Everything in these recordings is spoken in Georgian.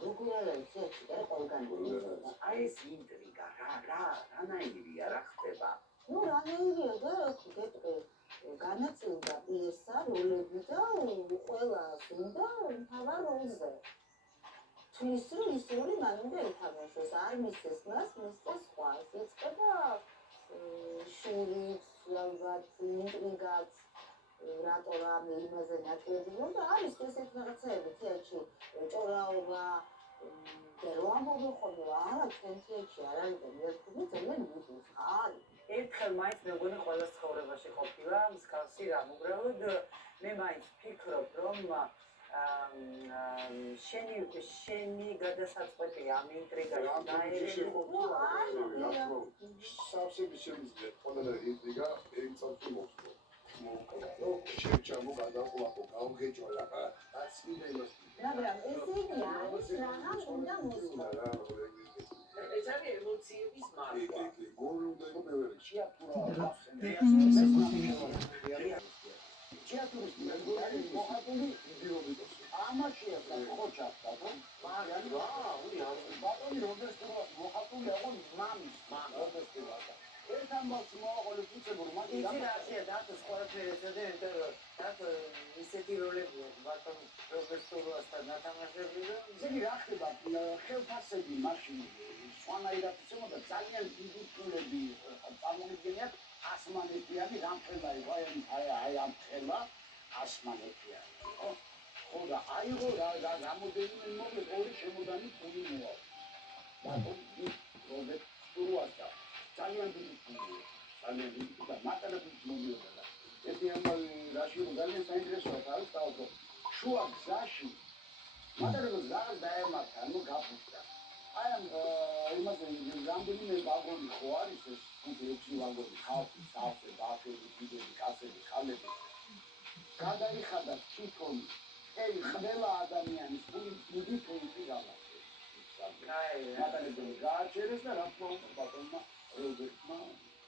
როგორ არა იცი და ყველგან აი ეს ინტრიგა რანაირია რა ხდება? ნუ რანაირია და გეტყვი განაწილდა პიესა როლები და ყველა სუნდა მთავარ როლზე. თulis რომ ის როლი მან უნდა ითამაშოს, არ მისცეს მას, მისცეს სხვა. იწყება შურიც, ალბათ ინტრიგაც, რატო რამე იმაზე ნაკლებია და არის ესეთი რაღაცეები თეატრში, ჭორაობა და რო ამბობენ ხოლმე არა ჩვენ თეატრში არ არის და მერქუბი ძალიან მიგულს არის. ერთხელ მაინც მეგონი ყველა ცხოვრებაში ყოფილა მსგავსი რამ უბრალოდ მე მაინც ვფიქრობ რომ შენი გადასაწყვეტი ამ ინტრიგაში დაერევი სავსები შემიძლია ყველა ინტრიგა ერთად მოხდა შეჭამო გადაყვაყო გავგეჭოლა აცინე იმას მაგრამ ესენი არის რაღამ უნდა მოსვა ეს არის ემოციების მარხვა გორუნდა იმერე შეატურა შეატურის მეგონი მოხატული იდეობიტოს ამაშია ხოჭაფდა და მაგარი ბატონი როდესაც მოხატული აღო მამის როდესაც ეს ამბობს მოაყოლე ფიცებურ მაგ იზრაელია და სხვაფერს და ისეთი როლებია ბატონ პროფესორასთან ნათამაშები და ისინი რა ხდება ხელფასები მაშინ სხვანაირად იცოდა ძალიან დიდი ფულები წარმოგიდგენიათ ასმანეთიანი რამხელა იყო აი ამ ხელა ასმანეთიანი ხო და აიღო რა რამოდენიმე მოკლედ ორი შემოდანი ფული მოაქვს ბატონი როდესაც სტურუასა ძალიან დიდი ფულია ძალიან დიდი და მატარებლის მომიოდა ერთი ამბავი რაში ძალიან საინტერესოა თავის თავზე შუა გზაში მატარებლის გზას დაემართა ანუ გაფუჭდა აი ამ იმაზე რამდენიმე ვაგონი ხო არის ეს 5-6 ვაგონი ხალხი სავსე ბაფები დიდები კაცები ხალები გადაიხადა თვითონ ელი ყველა ადამიანის დიდი ფული გამახსენდა აი მატარებელი გააჩერეს და რა თქმა უნდა ბატონმა როდესაც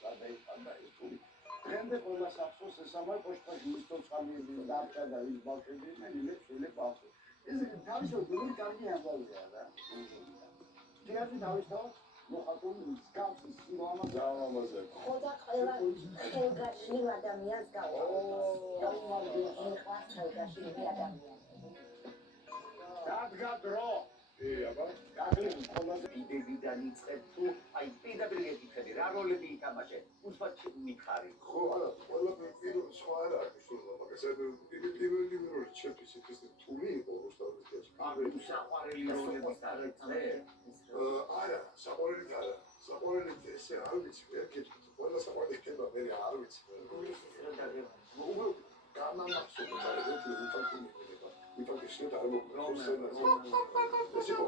გადაიხადა ეს ფული დღემდე ყველა საფსოს ესამარ პოშტაში მისწოცხალები დარჩა და ის ბავშვები მენილებს შვილებს ახსოვს ეს თავისთავად really კარგი ამბავია რა თეატრი თავისთავად მოხატული მსგავსი სილამაზე ხო და ყველა ხელგაშლილ ადამიანს მიყვარს ხელგაშლილი ადამიანი დადგა დრო აბა გაგლები ყველაზე იდეიდან იწყებ თუ აი პირდაპირ ეკითხები რა როლები ითამაშე უსვათ მითხარი ხო არა ყველა პირველ სხვა არა მაგას პირველი როლი ჩემთვის ის თული იყო რუსთავის აგრე საყვარელი როლების დარწმუნე არა საყვარელი არა საყვარელი ესე არ ვიცი ვერ გეტყვით ყველა საყვარელი ხდება მე არ ვიცი გამამახსოვრდა და ერთი ვიფიქრე ვიფიქრე არ მოგწონს ეს იყო